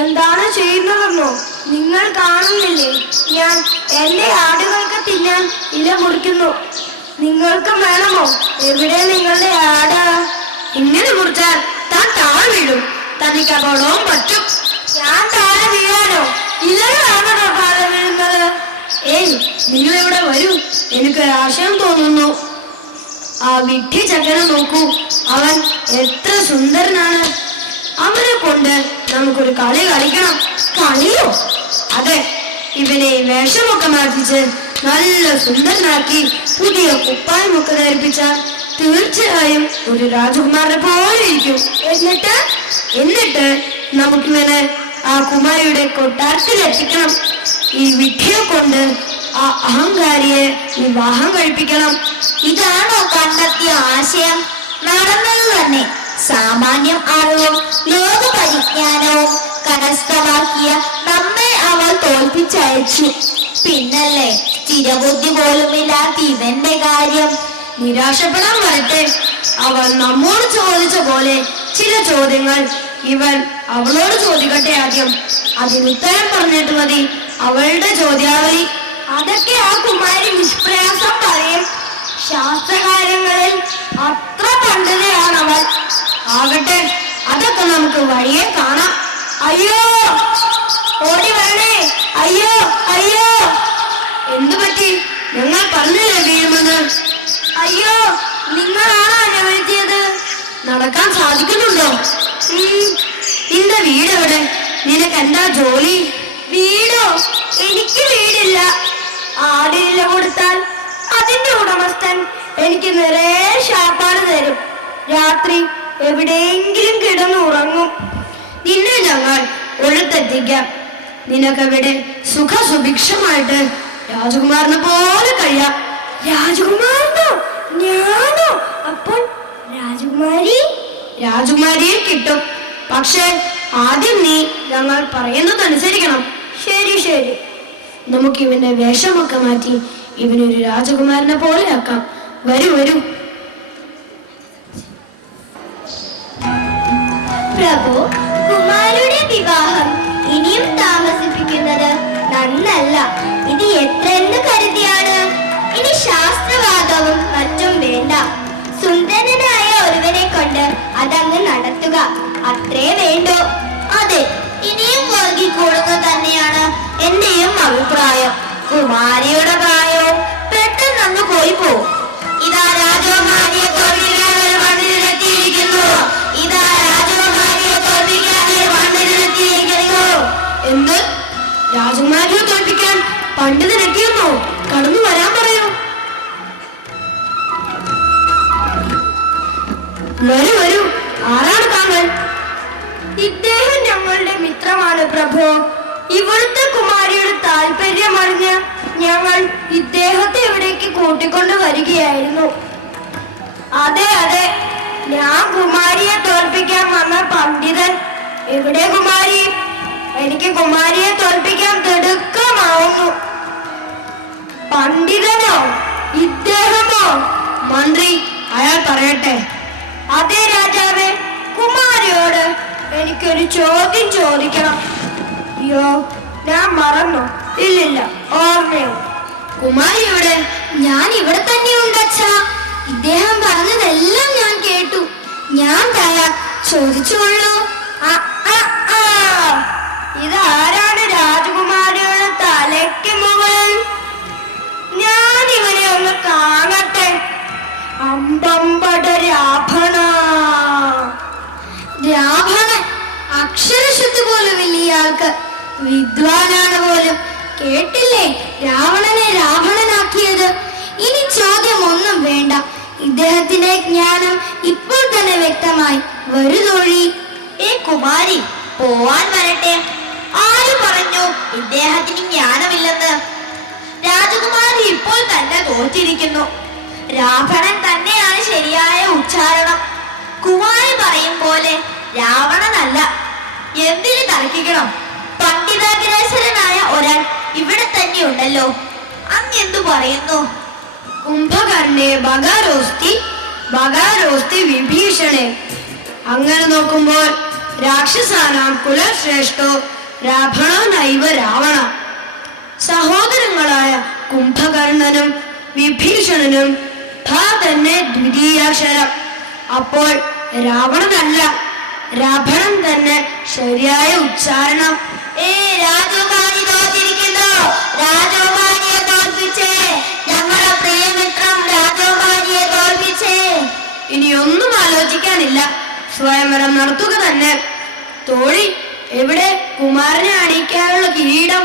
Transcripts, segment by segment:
എന്താണ് ചെയ്യുന്നതെന്നോ നിങ്ങൾ കാണുന്നില്ലേ? ഞാൻ എന്റെ ആടുകൾക്ക് തിന്നാൻ ഇല മുറിക്കുന്നു. നിങ്ങൾക്ക് വേണമോ? എവിടെ നിങ്ങളുടെ ആട്? ഇങ്ങനെ മുറിച്ചാൽ താൻ താഴെ വീഴും. തനിക്ക് അപകടവും പറ്റും. ഞാൻ താഴെ വീഴാനോ? ഇലകളാണോ താഴെ വീഴുന്നത്? ഏയ്, നിങ്ങൾ ഇവിടെ വരൂ. എനിക്കൊരാശയം തോന്നുന്നു. ആ വിഡ്ഢി ചക്കനെ നോക്കൂ. അവൻ എത്ര സുന്ദരനാണ്. അവനെ കൊണ്ട് നമുക്കൊരു കളി കളിക്കണം. കളിയോ? അതെ, ഇവനെ വേഷമൊക്കെ മാറ്റിച്ച് നല്ല സുന്ദരനാക്കി പുതിയ കുപ്പായമൊക്കെ ധരിപ്പിച്ചാൽ തീർച്ചയായും ഒരു രാജകുമാരനെ പോലെ ഇരിക്കും. എന്നിട്ട് നമുക്കിങ്ങനെ ആ കുമാരിയുടെ കൊട്ടാരത്തിൽ എത്തിക്കണം. ഈ വിഡ്ഢിയെ കൊണ്ട് ആ അഹങ്കാരിയെ വിവാഹം കഴിപ്പിക്കണം. ഇതാണോ കണ്ടെത്തിയ ആശയം? നടന്നത് തന്നെ. സാമാന്യം അറിവും ലോക പരിജ്ഞാനവും കരസ്ഥമാക്കിയ നമ്മെ അവൾ തോൽപ്പിച്ചയച്ചു. പിന്നല്ലേ സ്ഥിരബുദ്ധി പോലുമില്ലാത്ത ഇവന്റെ കാര്യം. നിരാശപ്പെടാൻ വരട്ടെ. അവൾ നമ്മോട് ചോദിച്ച പോലെ ചില ചോദ്യങ്ങൾ ഇവൻ അവളോട് ചോദിക്കട്ടെ ആദ്യം. അതിനുത്തരം പറഞ്ഞിട്ട് മതി അവളുടെ ചോദ്യാവലി. അതൊക്കെ ആ കുമാരി നിഷ്പ്രയാസം പറയും. ശാസ്ത്രകാര്യങ്ങളിൽ അത്ര പണ്ഡിതയാണ് അവൾ. ആകട്ടെ, അതൊക്കെ നമുക്ക് വഴിയെ കാണാം. അയ്യോ, ഓടി വരണേ! അയ്യോ അയ്യോ! എന്തു പറ്റി? ഞങ്ങൾ പറഞ്ഞില്ലേ വീഴുമെന്ന്. അയ്യോ, നിങ്ങളാണോ എന്നെ വീഴ്ത്തിയത്? നടക്കാൻ സാധിക്കുന്നുണ്ടോ? നിന്റെ വീടെവിടെ? നിനക്ക് എന്താ ജോലി? വീടോ? എനിക്ക് വീടില്ല. ആടില്ല കൊടുത്താൽ അതിന്റെ ഉടമസ്ഥൻ എനിക്ക് നിറയെ ശാപ്പാട് തരും. രാത്രി എവിടെയെങ്കിലും കിടന്നുറങ്ങും. നിന്നെ ഞങ്ങൾ ഒഴുത്തെത്തിക്കാം. നിനക്കവിടെ സുഖസുഭിക്ഷമായിട്ട് രാജകുമാരനെ പോലെ കഴിയാം. രാജകുമാരനോ? ഞാനോ? അപ്പോൾ രാജകുമാരിയെ കിട്ടും. പക്ഷെ ആദ്യം നീ ഞങ്ങൾ പറയുന്നതനുസരിക്കണം. ശരി ശരി. നമുക്ക് ഇവന്റെ വേഷമൊക്കെ മാറ്റി ഇവനൊരു രാജകുമാരനെ പോലെ ആക്കാം. വരൂ വരൂ. പ്രഭു, കുമാരിയുടെ വിവാഹം ഇനിയും താമസിപ്പിക്കുന്നത് നന്നല്ല. ഇത് എത്രയെന്ന് കരുതിയാണ്? ഇനി ശാസ്ത്രവാദവും മറ്റും വേണ്ട. സുന്ദരനായ ഒരുവനെ കൊണ്ട് അതങ്ങ് നടത്തുക, അത്രേ വേണ്ടൂ. അതെ, ഇനിയും വൈകിക്കൂടുക തന്നെയാണ് എന്റെയും അഭിപ്രായം. കുമാരിയുടെ പ്രായവും പെട്ടെന്നങ്ങ് പോയി പോവും. ഇതാ രാജകുമാരിയെ തോൽപ്പിക്കാൻ ഒരു പണ്ഡിതനെത്തിയിരിക്കുന്നു. ഇതാ രാജകുമാരിയെ തോൽപ്പിക്കാൻ ഒരു പണ്ഡിതനെത്തിയിരിക്കുന്നു. എന്ത്? രാജകുമാരിയെ തോൽപ്പിക്കാൻ പണ്ഡിതനെത്തിയെന്നോ? കടന്നു വരാൻ പറയൂ. വരൂ വരൂ. ആരാണ് താങ്കൾ? ഇദ്ദേഹം ഞങ്ങളുടെ മിത്രമാണ് പ്രഭു. ഇവിടുത്തെ കുമാരിയുടെ താല്പര്യം അറിഞ്ഞ് ഞങ്ങൾ ഇദ്ദേഹത്തെ ഇവിടേക്ക് കൂട്ടിക്കൊണ്ടു വരികയായിരുന്നു. അതെ അതെ, ഞാൻ കുമാരിയെ തോൽപ്പിക്കാൻ വന്ന പണ്ഡിതൻ. എവിടെ കുമാരി? എനിക്ക് കുമാരിയെ തോൽപ്പിക്കാൻ തിടുക്കമാവുന്നു. പണ്ഡിതനോ? ഇദ്ദേഹമോ? മന്ത്രി, അയാൾ പറയട്ടെ. അതെ രാജാവേ, കുമാരിയോട് എനിക്കൊരു ചോദ്യം ചോദിക്കണം. അയ്യോ, ഞാൻ മറന്നു. ഇല്ലില്ല, ഓർമ്മയോ? കുമാരി എവിടെ? ഞാൻ ഇവിടെ തന്നെയുണ്ട് അച്ഛാ. ഇദ്ദേഹം പറഞ്ഞതെല്ലാം ഞാൻ കേട്ടു. ഞാൻ തയ്യാർ, ചോദിച്ചുകൊള്ളൂ. ഇതാരാണ് രാജകുമാരിയുടെ തലയ്ക്ക് മുകളിൽ? ഞാൻ ഇവനെ ഒന്ന് കാണട്ടെ. അമ്പമ്പട രാവണ. രാവണൻ? അക്ഷരശുദ്ധി പോലും ഇല്ല ഇയാൾക്ക്. വിദ്വാനാണ് പോലും. കേട്ടില്ലേ രാവണനെ രാവണനാക്കിയത്? ഇനി ചോദ്യം ഒന്നും വേണ്ട. ഇദ്ദേഹത്തിന്റെ ജ്ഞാനം ഇപ്പോൾ തന്നെ വ്യക്തമായി. വരൂ തോഴി. കുമാരി, പോവാൻ വരട്ടെ. ആര് പറഞ്ഞു ഇദ്ദേഹത്തിന് ജ്ഞാനമില്ലെന്ന്? രാജകുമാരി ഇപ്പോൾ തന്നെ തോറ്റിരിക്കുന്നു. രാവണൻ തന്നെയാണ് ശരിയായ ഉച്ചാരണം. കുമാരി പറയും പോലെ രാവണനല്ല. എന്തിന് തർക്കിക്കണം? പണ്ഡിതാഗ്രേസരനായ ഒരാൾ ഇവിടെ തന്നെ ഉണ്ടല്ലോ. അങ്ങെന്തു പറയുന്നു? കുംഭകർണേ ബഗാരോസ്തി, ബഗാരോസ്തി വിഭീഷണേ. അങ്ങനെ നോക്കുമ്പോൾ രാക്ഷസാനാം കുലശ്രേഷ്ഠോ രാവണോ നൈവ രാവണ. സഹോദരങ്ങളായ കുംഭകർണനും വിഭീഷണനും ഭ തന്നെ ദ്വിതീയാക്ഷരം. അപ്പോൾ രാവണനല്ല, രാവണൻ തന്നെ ശരിയായ ഉച്ചാരണം. രാജകുമാരി തോറ്റിരിക്കുന്നു. രാജകുമാരിയെ തോൽപ്പിച്ചേ, ഞങ്ങളുടെ പ്രിയമിത്രം രാജകുമാരിയെ തോൽപ്പിച്ചേ. ഇനിയൊന്നും ആലോചിക്കാനില്ല, സ്വയംവരം നടത്തുക തന്നെ. തോഴി, എവിടെ കുമാരനെ അണിയിക്കാനുള്ള കിരീടം?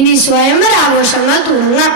ഇനി സ്വയംവരാഘോഷങ്ങൾ തുടങ്ങാം.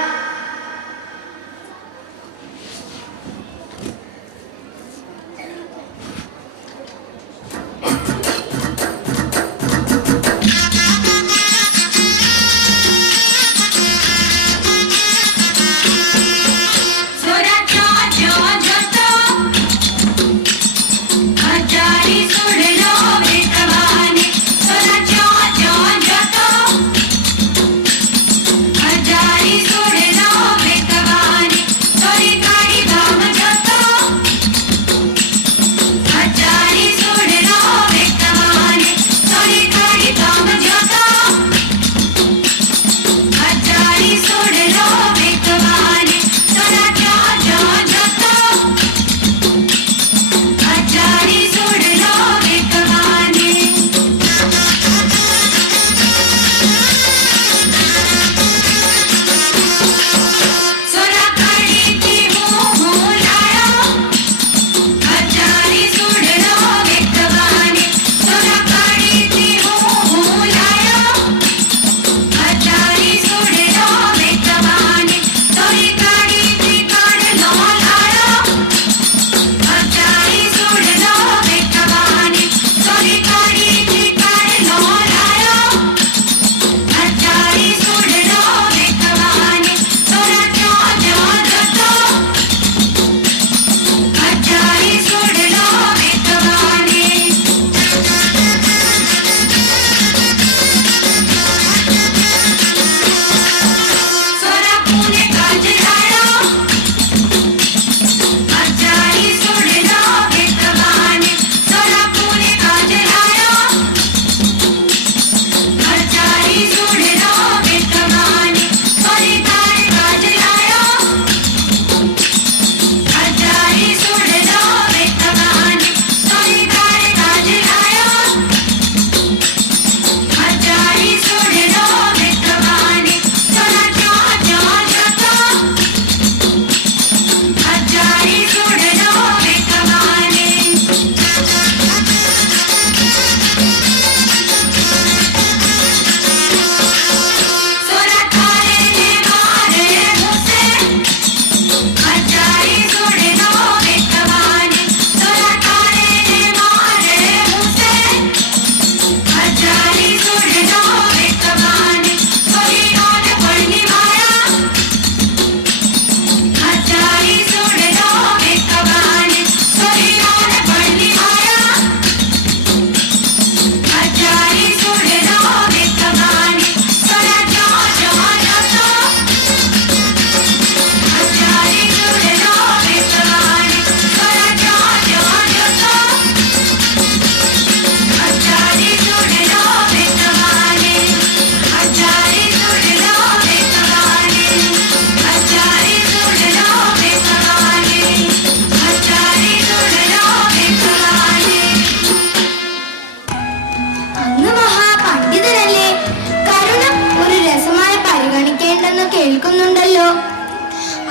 കേൾക്കുന്നുണ്ടല്ലോ.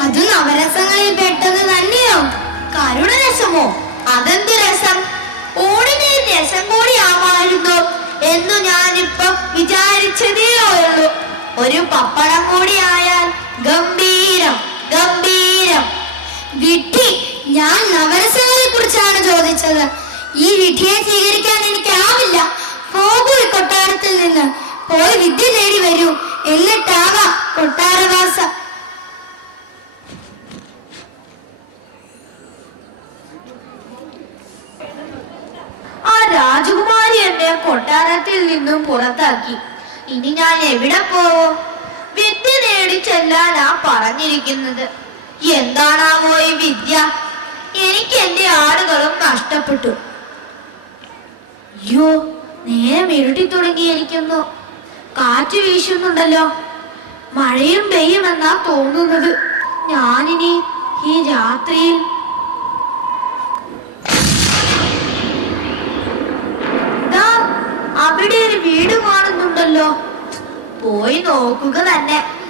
അത് നവരസങ്ങളിൽ പെട്ടത് തന്നെയോ? കരുണരസമോ? അതെന്ത് രസം? ഊണിന് രസം കൂടി ആവാമായിരുന്നു എന്നു ഞാനിപ്പോ വിചാരിച്ചതേ ഉള്ളൂ. ഒരു പപ്പടം കൂടി ആയാൽ ഗംഭീരം ഗംഭീരം. വിഡ്ഢി, ഞാൻ നവരസങ്ങളെ കുറിച്ചാണ് ചോദിച്ചത്. ഈ വിഡ്ഢിയെ സ്വീകരിക്കാൻ എനിക്കാവില്ല. പോകൂ ഈ കൊട്ടാരത്തിൽ നിന്ന്. പോയി വിദ്യ നേടി വരൂ, എന്നിട്ടാവാ കൊട്ടാരവാസം. കൊട്ടാരത്തിൽ നിന്നും പുറത്താക്കി. ഇനി ഞാൻ എവിടെ പോവും? വിദ്യ നേടി ചെല്ലാനാ പറഞ്ഞിരിക്കുന്നത്. എന്താണാവോ ഈ വിദ്യ? എനിക്ക് എന്റെ ആടുകളും നഷ്ടപ്പെട്ടു. അയ്യോ, നേരം ഇരുട്ടി തുടങ്ങിയിരിക്കുന്നു. കാറ്റ് വീശുന്നുണ്ടല്ലോ. മഴയും പെയ്യുമെന്നാ തോന്നുന്നത്. ഞാനിനി ഈ രാത്രിയിൽ അവിടെ ഒരു വീട് കാണുന്നുണ്ടല്ലോ. പോയി നോക്കുക തന്നെ.